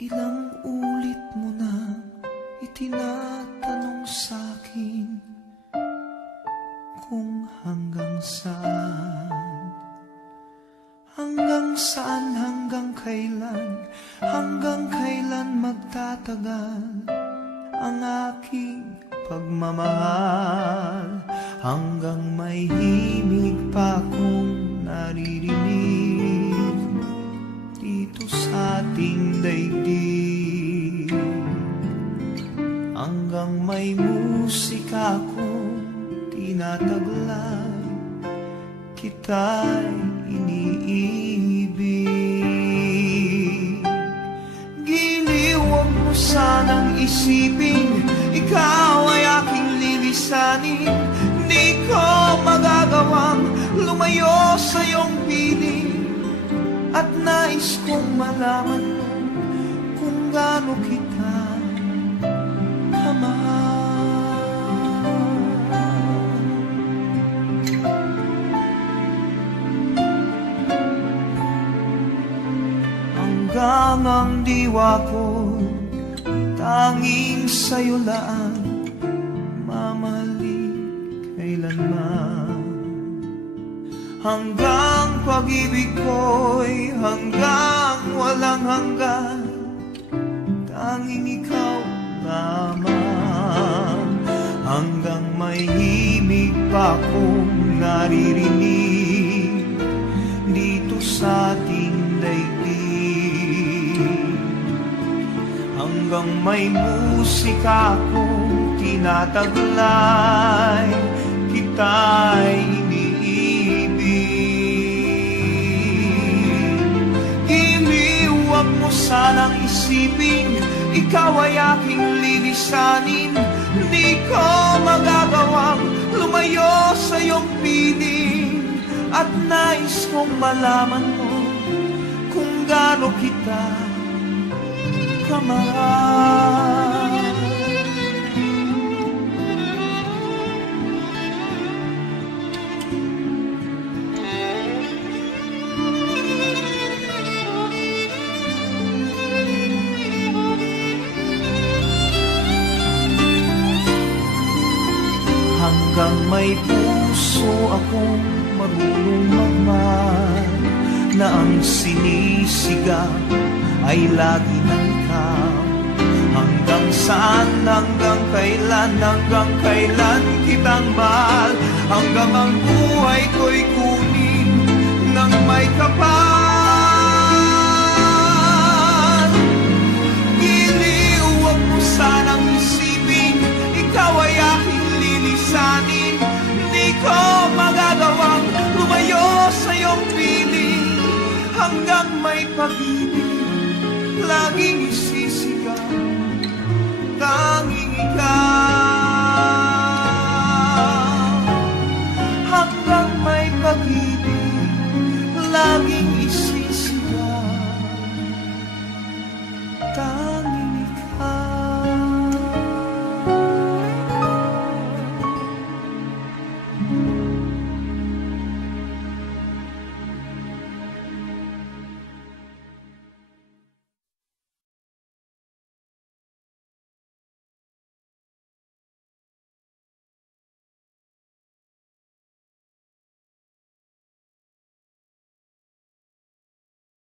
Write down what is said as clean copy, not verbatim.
Ilang ulit mo na itinatanong sa'kin kung hanggang saan, hanggang kailan magtatagal ang aking pagmamahal, hanggang may himig pa akong naririnig dito sa ating daigdig, hanggang may musika akong tinataglay, kita'y iniibig. Giliw, huwag mo sanang isipin ikaw ay aking lilisanin. Di ko magagawang lumayo sa iyong piling, at nais kong malaman mo kung gaano kita kamahal. Hanggang ang diwa ko tanging sa'yo lang mamahalin kailanman, hanggang pag-ibig ko'y hanggang walang hanggan, tanging ikaw lamang, hanggang may himig pa akong naririnig dito sa ating daigdig, hanggang may musika akong tinataglay, kita'y iniibig. Giliw, huwag mo sanang isipin ikaw ay aking lilisanin. Di ko magagawang lumayo sa iyong piling, at nais kong malaman mo kung gaano kita kamahal. Hanggang may puso akong marunong magmahal, na ang sinisigaw ay lagi ng ikaw. Hanggang saan, hanggang kailan kitang mahal, hanggang ang buhay ko'y kunin ng may kapal.